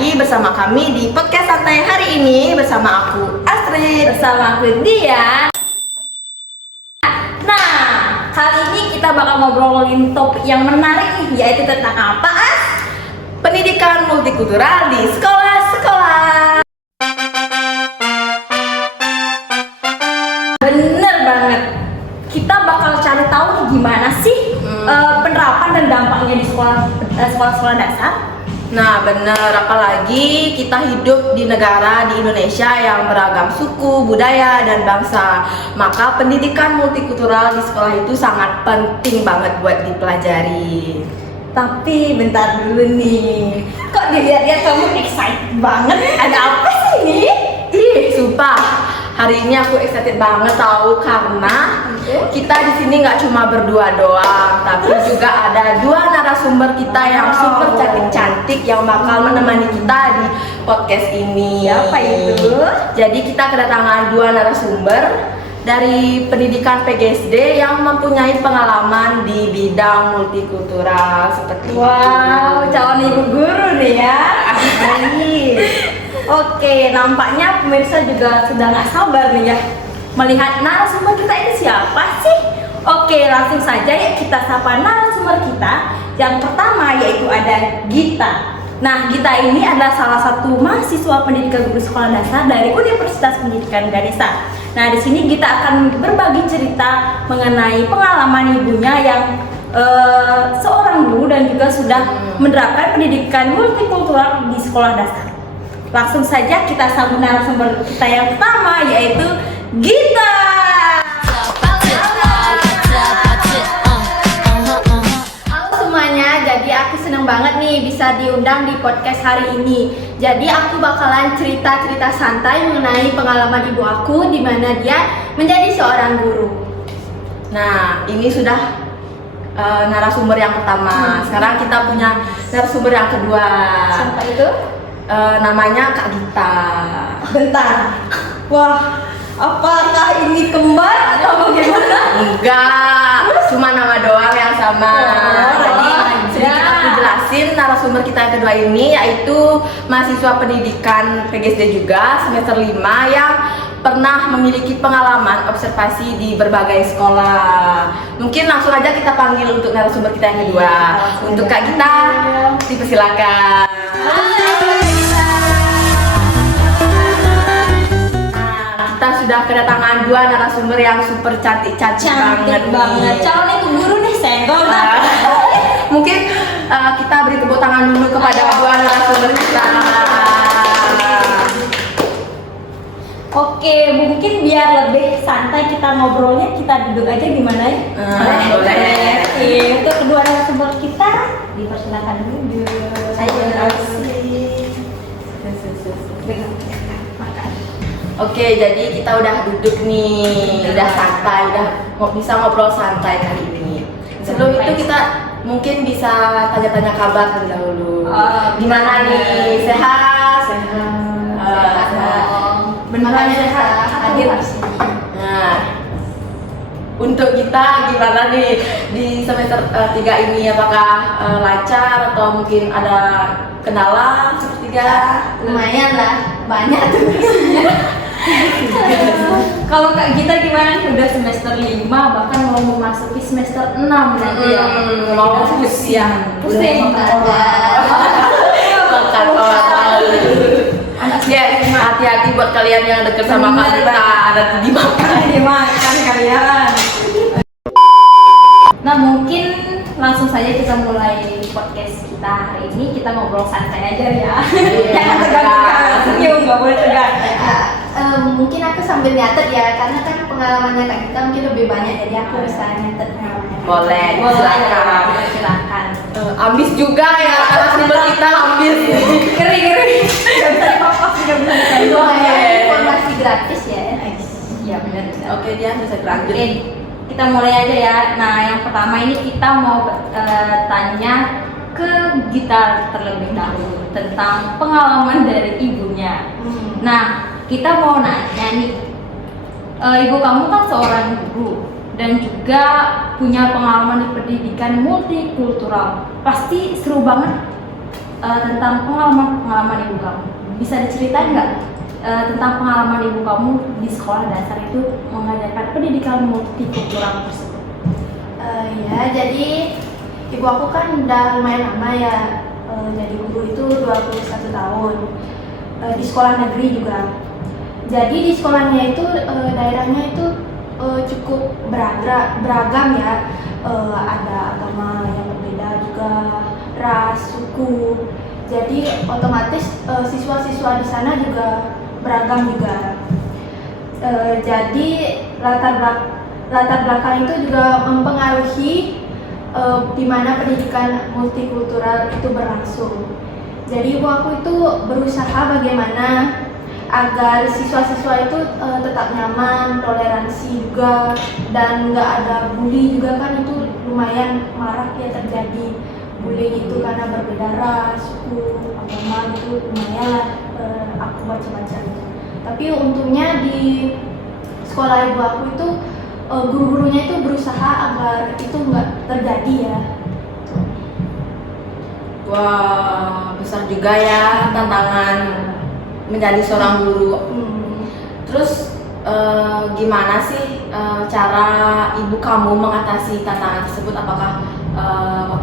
lagi bersama kami di podcast santai hari ini bersama aku Astrid, bersama aku Dia. Nah, kali ini kita bakal ngobrolin topik yang menarik nih, yaitu tentang apa, As? Pendidikan multikultural di sekolah-sekolah. Bener banget. Kita bakal cari tahu nih gimana sih penerapan dan dampaknya di sekolah-sekolah dasar. Nah bener, apalagi kita hidup di negara di Indonesia yang beragam suku, budaya, dan bangsa. Maka pendidikan multikultural di sekolah itu sangat penting banget buat dipelajari. Tapi bentar dulu nih, kok dilihat-lihat kamu excited banget? Ada apa sih ini? Ih, sumpah, hari ini aku excited banget tahu karena kita di sini nggak cuma berdua doang, tapi juga ada dua narasumber kita yang super cantik-cantik yang bakal menemani kita di podcast ini. Siapa itu? Jadi kita kedatangan dua narasumber dari pendidikan PGSD yang mempunyai pengalaman di bidang multikultural seperti Wow, itu. calon ibu guru nih ya. Baik. Oke, nampaknya pemirsa juga sudah nggak sabar nih ya melihat narasumber kita ini siapa sih? Oke, langsung saja ya kita sapa narasumber kita. Yang pertama yaitu ada Gita. Nah, Gita ini adalah salah satu mahasiswa pendidikan guru sekolah dasar dari Universitas Pendidikan Ganesha. Nah, di sini Gita akan berbagi cerita mengenai pengalaman ibunya yang seorang guru dan juga sudah menerapkan pendidikan multikultural di sekolah dasar. Langsung saja kita sambut narasumber kita yang pertama yaitu Gita. Halo semuanya, jadi aku seneng banget nih bisa diundang di podcast hari ini. Jadi aku bakalan cerita-cerita santai mengenai pengalaman ibu aku di mana dia menjadi seorang guru. Nah, ini sudah narasumber yang pertama. Sekarang kita punya narasumber yang kedua. Siapa itu? Namanya Kak Gita. Bentar. Wah, apakah ini kembar atau bagaimana? Enggak, cuma nama doang yang sama. Jadi sedikit aku jelasin narasumber kita yang kedua ini yaitu mahasiswa pendidikan PGSD juga semester 5 yang pernah memiliki pengalaman observasi di berbagai sekolah. Mungkin langsung aja kita panggil untuk narasumber kita yang kedua. Untuk Kak Gita, dipersilakan. Kita sudah kedatangan dua narasumber yang super cantik-cantik banget. Calon ibu guru nih, senggol. Mungkin kita beri tepuk tangan dulu kepada dua narasumber kita. Oke, mungkin biar lebih santai kita ngobrolnya, kita duduk aja gimana ya? Boleh. Oke, untuk kedua narasumber kita dipersilakan dulu. Oke, jadi kita udah duduk nih, udah santai, udah bisa ngobrol santai kali ini. Sebelum itu kita mungkin bisa tanya-tanya kabar terlebih dahulu. Gimana nih? Sehat? Beneran sehat, hadir di sini. Nah, untuk kita gimana nih di semester 3 ini? Apakah lancar atau mungkin ada kendala semester 3? Lumayan lah, banyak tugasnya. Kalau Kak Gita gimana nih? Udah semester 5, bahkan mau memasuki semester 6 nanti ya. Mau ujian. Pusing Makan orang. Ya, hati-hati buat kalian yang deket sama Kak Gita, nanti dimakan kalian. Nah, mungkin langsung saja kita mulai podcast kita hari ini. Kita ngobrol santai aja ya. Jangan tegang-tegang, senyum, nggak boleh tegang. Mungkin aku sambil nyatet ya, karena kan pengalamannya Kak Gita mungkin lebih banyak, jadi aku bisa nyatet pengalamannya. Boleh, silakan. Ambis juga ya, narasumber kita ambis. Kering. Nggak bisa dipapas, nggak bisa dikain. Informasi gratis ya. Iya benar. Oke, dia bisa lanjut. Oke, kita mulai aja ya. Nah, yang pertama ini kita mau tanya ke Gita terlebih dahulu tentang pengalaman dari ibunya. Nah, kita mau nanya nih, ibu kamu kan seorang guru dan juga punya pengalaman di pendidikan multikultural. Pasti seru banget tentang pengalaman ibu kamu. Bisa diceritain nggak tentang pengalaman ibu kamu di sekolah dasar itu mengajarkan pendidikan multikultural tersebut? Ya, jadi ibu aku kan udah lumayan lama ya, jadi guru itu 21 tahun, di sekolah negeri juga. Jadi di sekolahnya itu daerahnya itu cukup beragam ya, ada agama yang berbeda juga, ras, suku. Jadi otomatis siswa-siswa di sana juga beragam juga. Jadi latar belakang itu juga mempengaruhi di mana pendidikan multikultural itu berlangsung. Jadi ibu aku itu berusaha bagaimana agar siswa-siswa itu tetap nyaman, toleransi juga, dan nggak ada bully juga kan, itu lumayan marak ya terjadi bullying itu karena berbeda ras, suku, agama, itu lumayan aku baca-baca gitu. Tapi untungnya di sekolah ibu aku itu guru-gurunya itu berusaha agar itu nggak terjadi ya. Wah, besar juga ya tantangan menjadi seorang guru. Terus gimana sih cara ibu kamu mengatasi tantangan tersebut? Apakah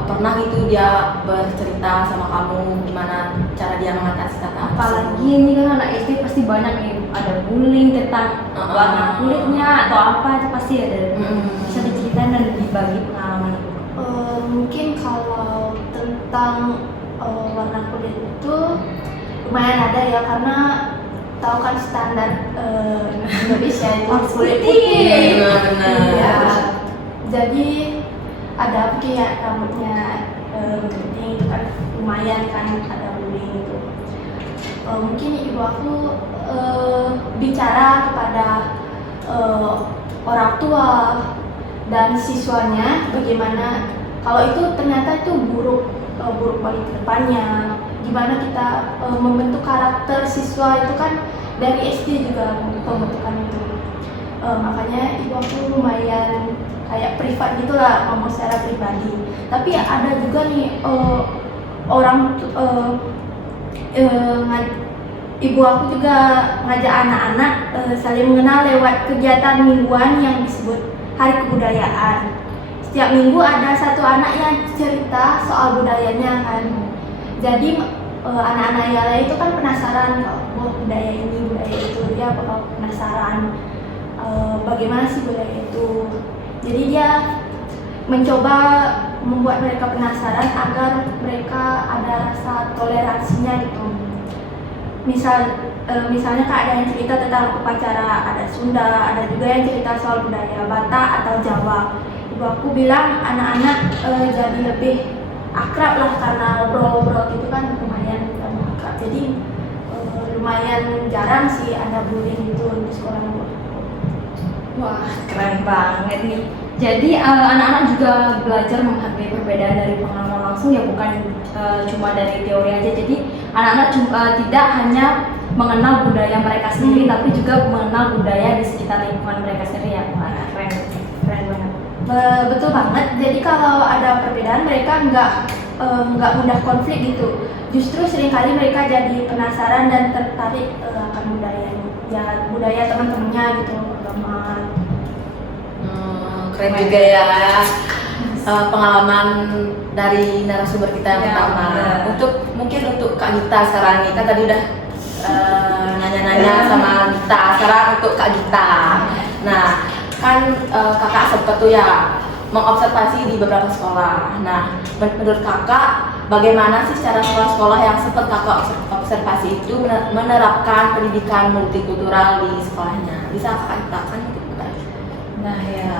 pernah gitu dia bercerita sama kamu gimana cara dia mengatasi tantangan Apalagi tersebut? ini kan anak SD pasti banyak nih, ada bullying tentang warna kulitnya atau apa, itu pasti ada. Bisa diceritain dan dibagi pengalaman ibu. Mungkin kalau tentang warna kulit itu lumayan ada ya, karena tahu kan standar Indonesia itu kulit putih. Benar-benar. Iya. Jadi ada mungkin ya rambutnya keriting itu kan lumayan kan, ada bullying itu. Mungkin ibu aku bicara kepada orang tua dan siswanya bagaimana kalau itu ternyata itu buruk balik ke depannya, gimana kita membentuk karakter siswa itu kan dari SD juga pembentukan itu. Makanya ibu aku lumayan kayak privat gitulah, ngomong secara pribadi. Tapi ada juga nih orang ibu aku juga ngajak anak-anak saling mengenal lewat kegiatan mingguan yang disebut Hari Kebudayaan. Setiap minggu ada satu anak yang cerita soal budayanya kan. Jadi anak-anak yang lain itu kan penasaran, oh budaya ini, budaya itu, dia bakal penasaran bagaimana sih budaya itu. Jadi dia mencoba membuat mereka penasaran agar mereka ada rasa toleransinya gitu. Misalnya Kak, ada yang cerita tentang upacara adat Sunda, ada juga yang cerita soal budaya Batak atau Jawa. Ibu aku bilang anak-anak jadi lebih akrab lah, karena ngobrol-ngobrol gitu kan lumayan akrab. Jadi lumayan jarang sih ada bullying gitu di sekolah ibu aku. Wah, keren banget nih. Jadi anak-anak juga belajar menghargai perbedaan dari pengalaman langsung ya, bukan cuma dari teori aja. Jadi anak-anak tidak hanya mengenal budaya mereka sendiri, tapi juga mengenal budaya di sekitar lingkungan mereka sendiri ya. Wah, keren banget. Betul banget. Jadi kalau ada perbedaan mereka nggak mudah konflik gitu. Justru seringkali mereka jadi penasaran dan tertarik akan budaya teman-temannya gitu, agama. Keren juga ya pengalaman dari narasumber kita yang pertama. Mungkin untuk Kak Gita sekarang nih, kan tadi udah nanya-nanya sama Gita. Sekarang untuk Kak Gita. Nah, kan kakak sempat tuh ya mengobservasi di beberapa sekolah. Nah, menurut kakak bagaimana sih cara sekolah-sekolah yang sempat kakak observasi itu menerapkan pendidikan multikultural di sekolahnya? Bisa kakak ceritakan mungkin? Nah ya,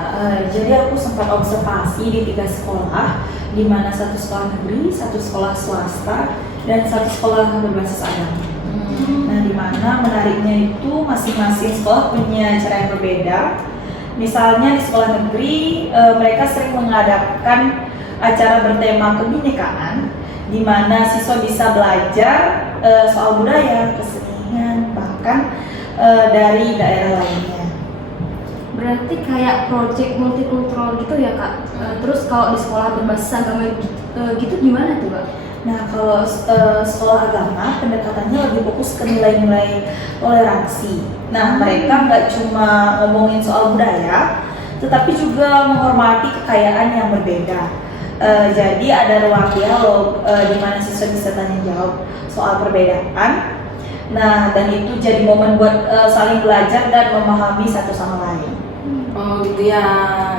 jadi aku sempat observasi di 3 sekolah, di mana satu sekolah negeri, satu sekolah swasta, dan satu sekolah berbasis agama. Nah, di mana menariknya itu masing-masing sekolah punya cara yang berbeda. Misalnya di sekolah negeri, mereka sering mengadakan acara bertema kebinekaan, di mana siswa bisa belajar soal budaya, kesenian, bahkan dari daerah lainnya. Berarti kayak project multikultural gitu ya Kak. Terus kalau di sekolah berbasis agama gitu gimana tuh Kak? Nah, kalau sekolah agama pendekatannya lebih fokus ke nilai-nilai toleransi. Nah, mereka nggak cuma ngomongin soal budaya, tetapi juga menghormati kekayaan yang berbeda. Jadi ada ruang dialog di mana siswa bisa tanya jawab soal perbedaan. Nah, dan itu jadi momen buat saling belajar dan memahami satu sama lain. Oh gitu ya.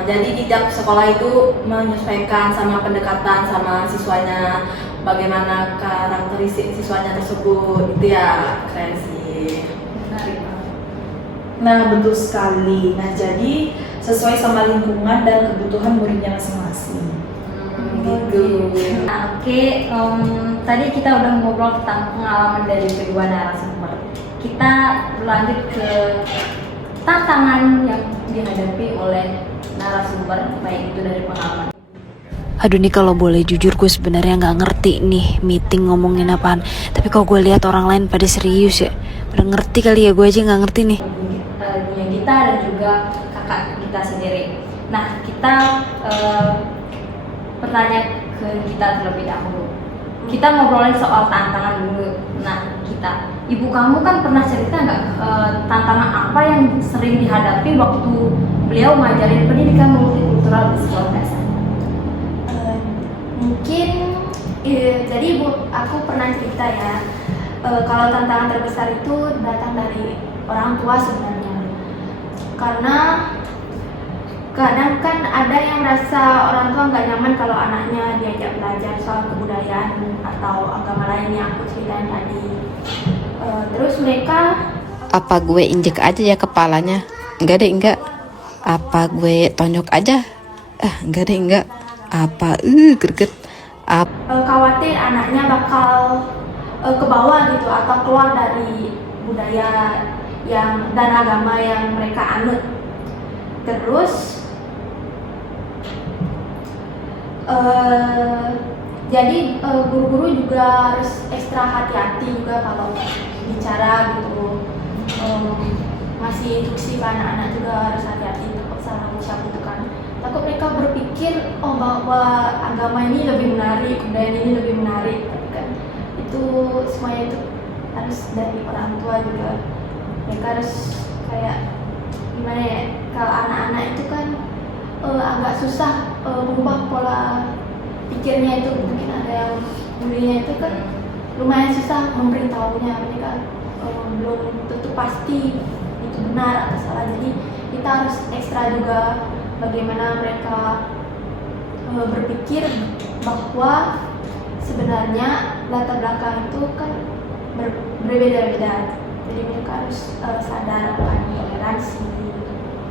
Jadi di tiap sekolah itu menyesuaikan sama pendekatan sama siswanya, bagaimana karakteristik siswanya tersebut. Itu ya, keren sih. Menarik banget. Nah, betul sekali. Nah, jadi sesuai sama lingkungan dan kebutuhan muridnya masing-masing. Gitu. Nah, oke, tadi kita udah ngobrol tentang pengalaman dari kedua narasumber. Kita berlanjut ke tantangan yang dihadapi oleh narasumber, baik itu dari pengalaman. Aduh nih kalau boleh jujur gue sebenarnya nggak ngerti nih meeting ngomongin apaan. Tapi kalau gue lihat orang lain pada serius ya, pada ngerti kali ya, gue aja nggak ngerti nih. Dunia kita dan juga kakak kita sendiri. Nah, kita bertanya ke kita terlebih dahulu. Kita ngobrolin soal tantangan dulu. Nah, ibu kamu kan pernah cerita nggak tantangan apa yang sering dihadapi waktu beliau ngajarin pendidikan multikultural di sekolah dasar? Mungkin jadi aku pernah cerita ya, kalau tantangan terbesar itu datang dari orang tua sebenarnya, karena kadang kan ada yang merasa orang tua nggak nyaman kalau anaknya diajak belajar soal kebudayaan atau agama lain yang aku ceritain tadi. Terus mereka, Apa gue injek aja ya kepalanya? Enggak deh, enggak. Apa gue tonjok aja? Enggak deh, enggak. Apa greget? khawatir anaknya bakal ke bawah gitu atau keluar dari budaya yang dan agama yang mereka anut. Terus jadi guru-guru juga harus ekstra hati-hati juga kalau bicara gitu, ngasih instruksi ke anak-anak juga harus hati-hati, takut salah ucap gitu kan. Takut mereka berpikir bahwa agama ini lebih menarik, budaya ini lebih menarik, tapi kan itu semuanya itu harus dari orang tua juga. Mereka harus kayak gimana ya, kalau anak-anak itu kan agak susah berubah pola pikirnya itu. Mungkin ada yang gurunya itu kan lumayan susah memberitahunya, mereka belum tentu pasti itu benar atau salah. Jadi kita harus ekstra juga bagaimana mereka berpikir bahwa sebenarnya latar belakang itu kan berbeda-beda. Jadi mereka harus sadar akan toleransi.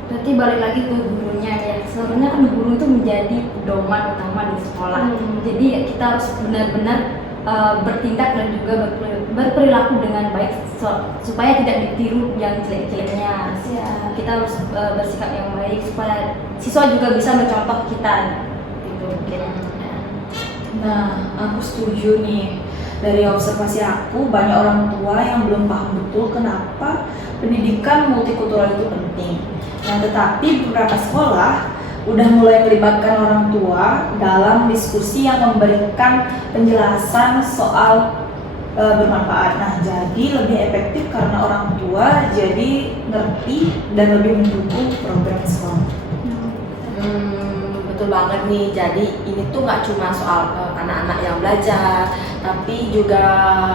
Berarti balik lagi ke gurunya ya. Sebenarnya kan guru itu menjadi pedoman utama di sekolah. Jadi ya kita harus benar-benar bertindak dan juga berperilaku dengan baik supaya tidak ditiru yang jelek-jeleknya. Ya. Kita harus bersikap yang baik supaya siswa juga bisa mencontoh kita. Gitu mungkin. Nah, aku setuju nih. Dari observasi aku, banyak orang tua yang belum paham betul kenapa pendidikan multikultural itu penting. Nah, tetapi beberapa sekolah udah mulai melibatkan orang tua dalam diskusi yang memberikan penjelasan soal bermanfaat. Nah, jadi lebih efektif karena orang tua jadi ngerti dan lebih mendukung program sekolah. Betul banget nih. Jadi ini tuh nggak cuma soal anak-anak yang belajar, tapi juga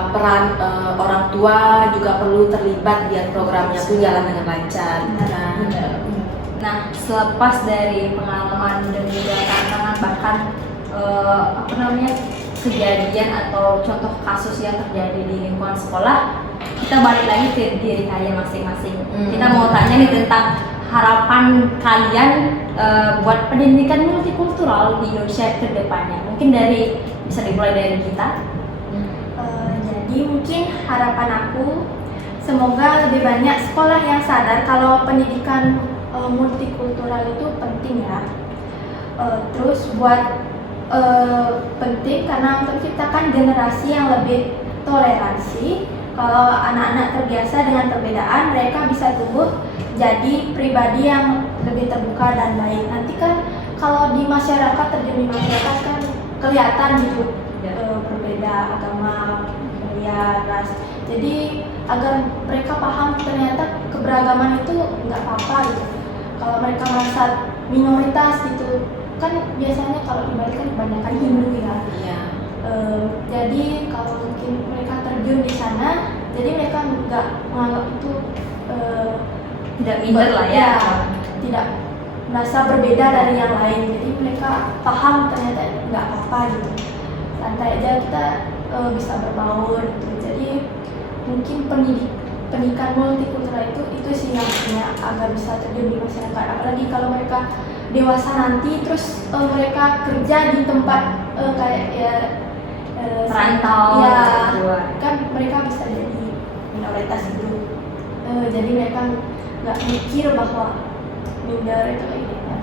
peran orang tua juga perlu terlibat biar programnya tuh jalan dengan lancar. Nah, selepas dari pengalaman dan juga tantangan bahkan kejadian atau contoh kasus yang terjadi di lingkungan sekolah, kita balik lagi ke diri kalian masing-masing. Kita mau tanya nih tentang harapan kalian buat pendidikan multikultural di Indonesia ke depannya. Mungkin bisa dimulai dari kita. Jadi mungkin harapan aku, semoga lebih banyak sekolah yang sadar kalau pendidikan multikultural itu penting ya. Terus buat penting karena untuk menciptakan generasi yang lebih toleransi. Kalau anak-anak terbiasa dengan perbedaan, mereka bisa tumbuh jadi pribadi yang lebih terbuka dan baik. Nanti kan kalau di masyarakat, terjun di masyarakat kan kelihatan gitu berbeda budaya, agama, ras. Jadi agar mereka paham ternyata keberagaman itu nggak apa-apa gitu. Kalau mereka merasa minoritas gitu, kan biasanya kalau di Bali kan kebanyakan Hindu ya. Iya. Jadi kalau mungkin mereka terjun di sana, jadi mereka nggak menganggap itu Tidak minder lah ya. tidak merasa berbeda dari yang lain. Jadi mereka paham ternyata nggak apa-apa gitu. Santai aja kita bisa berbaur gitu. Jadi mungkin pendidikan multikultural itu sih yang punya agar bisa terjun di masyarakat. Apalagi kalau mereka dewasa nanti, terus mereka kerja di tempat kayak ya Perantau, ya gitu. kan mereka bisa jadi minoritas itu. Jadi mereka nggak mikir bahwa minder itu kayak gini.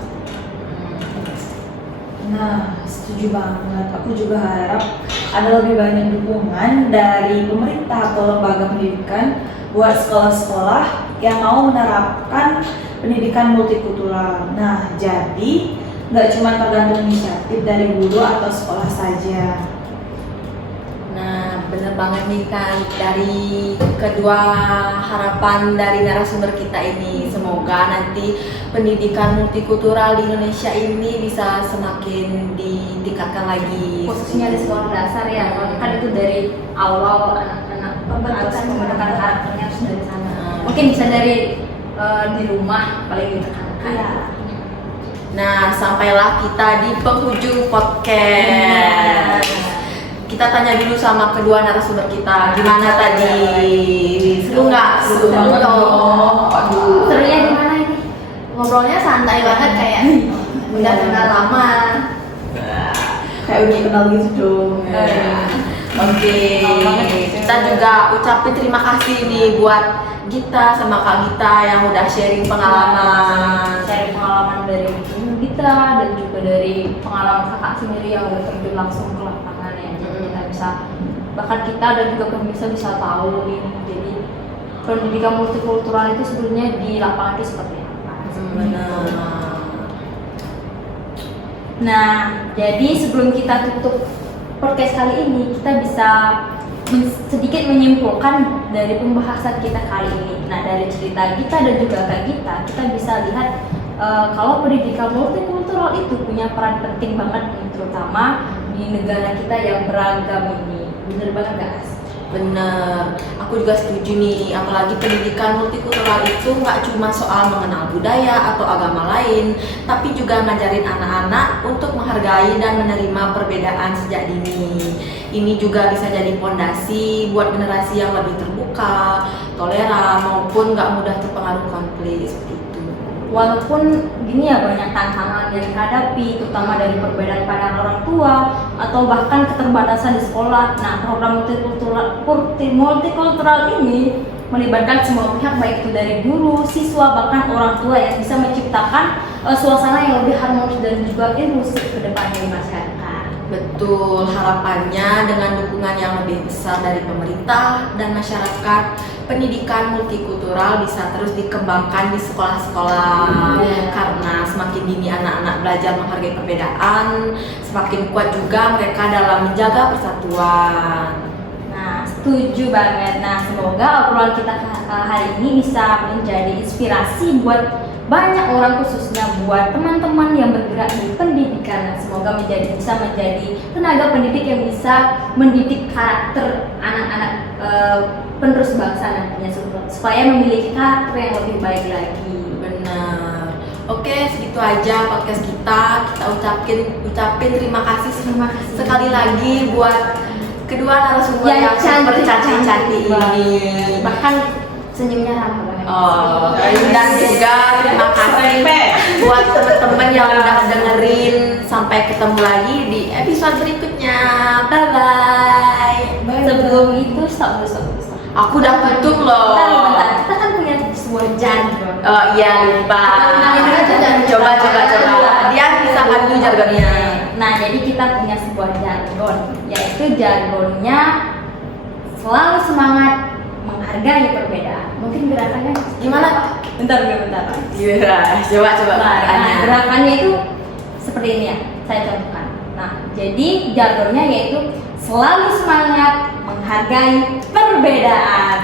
Nah, setuju banget. Aku juga harap ada lebih banyak dukungan dari pemerintah atau lembaga pendidikan buat sekolah-sekolah yang mau menerapkan pendidikan multikultural. Nah, jadi nggak cuma tergantung inisiatif dari guru atau sekolah saja. Nah, bener banget nih kan dari kedua harapan dari narasumber kita ini. Semoga nanti pendidikan multikultural di Indonesia ini bisa semakin ditingkatkan lagi. Khususnya di sekolah dasar ya, kan itu dari awal anak-anak harus pembentukan karakternya harus dari sana. Mungkin bisa dari di rumah paling ditekankan. Iya. Nah, sampailah kita di penghujung podcast. Kita tanya dulu sama kedua narasumber kita, gimana tadi? Seru nggak? Seru banget dong. Aduh. Serunya gimana ini? Ngobrolnya santai banget kayak udah kenal lama. Kayak udah kenal gitu dong. Oke, kita juga ucapin terima kasih nih buat Gita sama Kak Gita yang udah sharing pengalaman. Cari pengalaman dari kita dan juga dari pengalaman kakak sendiri yang udah terjun langsung ke lapangan ya. Jadi kita bisa, bahkan kita dan juga pemirsa bisa tahu ini. Jadi pendidikan multikultural itu sebenarnya di lapangan itu seperti apa? Benar. Nah, jadi sebelum kita tutup podcast kali ini, kita bisa sedikit menyimpulkan dari pembahasan kita kali ini. Nah, dari cerita kita dan juga Kak Gita, kita bisa lihat kalau pendidikan multikultural itu punya peran penting banget nih, terutama di negara kita yang beragam ini. Bener banget guys? Bener, aku juga setuju nih. Apalagi pendidikan multikultural itu nggak cuma soal mengenal budaya atau agama lain, tapi juga ngajarin anak-anak untuk menghargai dan menerima perbedaan sejak dini. Ini juga bisa jadi fondasi buat generasi yang lebih terbuka, toleran, maupun nggak mudah terpengaruh konflik seperti itu. Walaupun gini ya, banyak tantangan yang dihadapi, terutama dari perbedaan pandangan orang tua atau bahkan keterbatasan di sekolah. Nah, program multikultural ini melibatkan semua pihak, baik itu dari guru, siswa, bahkan orang tua yang bisa menciptakan suasana yang lebih harmonis dan juga inklusif ke depannya di masyarakat. Betul, harapannya dengan dukungan yang lebih besar dari pemerintah dan masyarakat, pendidikan multikultural bisa terus dikembangkan di sekolah-sekolah. Karena semakin dini anak-anak belajar menghargai perbedaan, semakin kuat juga mereka dalam menjaga persatuan. Nah, setuju banget. Nah, semoga obrolan kita hari ini bisa menjadi inspirasi buat banyak orang, khususnya buat teman-teman yang bergerak di pendidikan. Semoga bisa menjadi tenaga pendidik yang bisa mendidik karakter anak-anak penerus bangsa nantinya, supaya memiliki karakter yang lebih baik lagi. Benar. Oke, segitu aja podcast kita. Kita ucapin terima kasih sekali lagi buat kedua narasumber yang super cantik-cantik ini. Bahkan senyumnya ramah banget. Oh, dan juga terima kasih buat teman-teman yang udah dengerin. Sampai ketemu lagi di episode berikutnya. Bye bye. Sebelum itu stop. Aku udah tutup loh. Bentar. Kita kan punya sebuah jargon. Oh iya, lupa. Coba. Dia bisa bantu jargonnya. Nah, jadi kita punya sebuah jargon, yaitu jargonnya selalu semangat menghargai perbedaan. Mungkin gerakannya Gimana? Bentar. Iya, coba. Nah, gerakannya itu seperti ini ya, saya contohkan. Nah, jadi jargonnya yaitu selalu semangat menghargai perbedaan.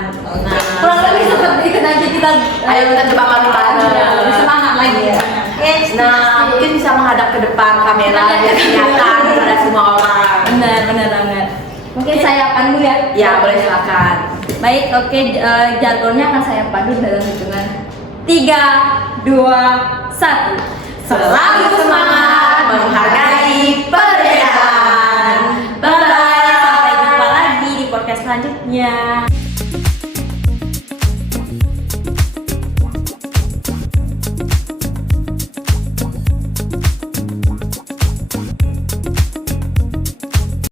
Nah, Kurang lebih seperti itu nanti kita Ayo kita coba bareng-bareng. semangat lagi ya. Oke, Nah, mungkin bisa menghadap ke depan kamera biar kelihatan pada semua orang. benar banget. Mungkin saya pandu ya. Ya, boleh silakan. Baik, oke, jargonnya akan saya pandu dalam hitungan 3, 2, 1. Selalu semangat menghargai perbedaan. Bye bye. Sampai jumpa lagi di podcast selanjutnya.